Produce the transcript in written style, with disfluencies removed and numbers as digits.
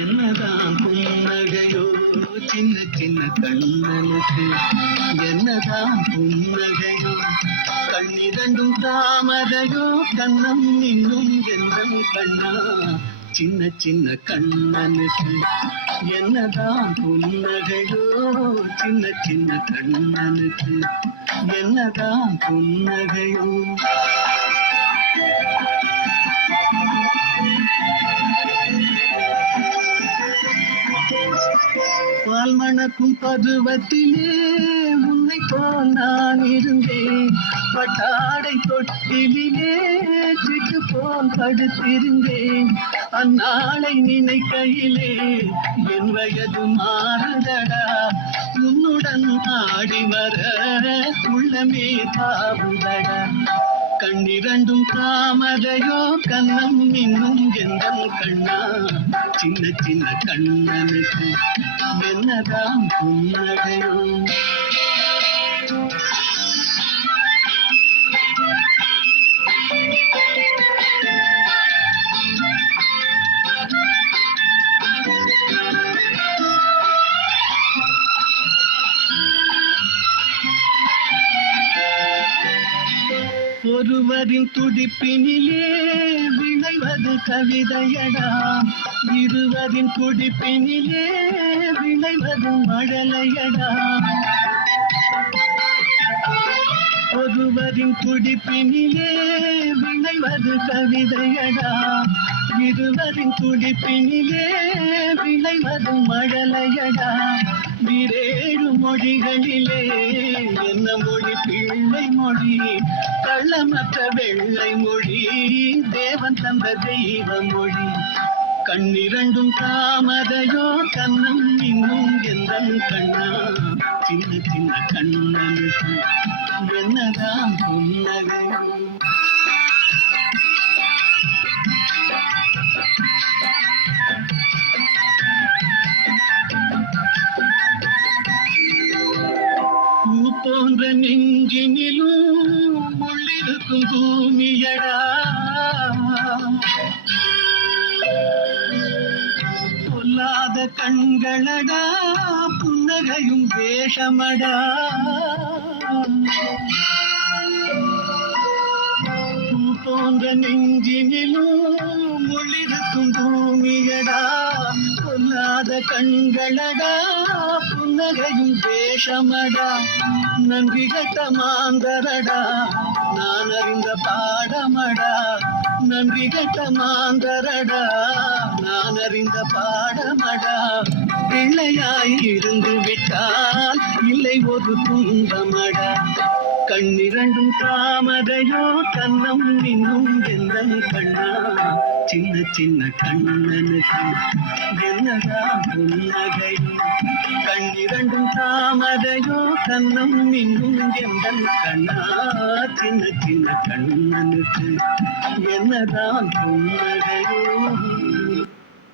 என்னதான் புன்னகையோ சின்ன சின்ன கண்ணனுக்கு, என்னதான் புன்னகையோ கண்ணிரண்டும் தாமரையோ, கண்ணம் இன்னும் எந்தன் கண்ணா சின்ன சின்ன கண்ணனுக்கு, என்னதான் புன்னகையோ சின்ன சின்ன கண்ணனுக்கு, என்னதான் புன்னகையோ. பால் மணக்கும் பருவத்திலே உன்னை போல் நான் இருந்தேன், பட்டாடை தொட்டிலே சிட்டு போல் படுத்திருந்தேன். அந்நாளை நினைக்கையிலே என் வயது மாறுதடா, உன்னுடன் ஆடி வர உள்ளமே தாவுதடா. கண்ணிரண்டும் தாமரையோ, கண்ணம் இன்னும் எந்தன் கண்ணா சின்ன சின்ன கண்ணனுக்கு, என்னதான் புன்னகையோ. ஒருவரின் துடிப்பினிலே விளைவது கவிதையடா, இருவரின் துடிப்பினிலே விளைவது மழலையடா. ஒருவரின் துடிப்பினிலே விளைவது கவிதையடா, இருவரின் துடிப்பினிலே விளைவது மழலையடா. வேறு மொழிகளிலே என்ன மொழி பிள்ளை மொழி, கள்ளமற்ற வெள்ளை மொழி, தேவன் தந்த தெய்வ மொழி. கண்ணிரண்டும் தாமரையோ, கண்ணம் இன்னும் எந்தன் கண்ணா சின்ன சின்ன கண்ணனுக்கு, என்னதான் புன்னகையோ. பூ போன்ற நெஞ்சினிலும் முள்ளிருக்கும் பூமியடா, பொல்லாத கண்களடா, புன்னகையும் வேஷமடா. பூ போன்ற நெஞ்சினிலும் முள்ளிருக்கும் பூமியடா, பொல்லாத கண்களடா, புன்னகையும் வேஷமடா. நன்றி கட்ட மாந்தரடா, நான் அறிந்த பாடமடா. நன்றி கட்ட மாந்தரடா, நான் அறிந்த பாடமடா. பிள்ளையாய் இருந்து விட்டால் இல்லை ஒரு துன்பமடா. கண்ணிரண்டும் தாமரையோ, கண்ணம் இன்னும் எந்தன் கண்ணா சின்ன சின்ன கண்ணனுக்கு, என்னதான் புன்னகையோ. கண்ணிரண்டும் தாமரையோ, கண்ணம் இன்னும் எந்தன் கண்ணா சின்ன சின்ன கண்ணனுக்கு, என்னதான் புன்னகையோ.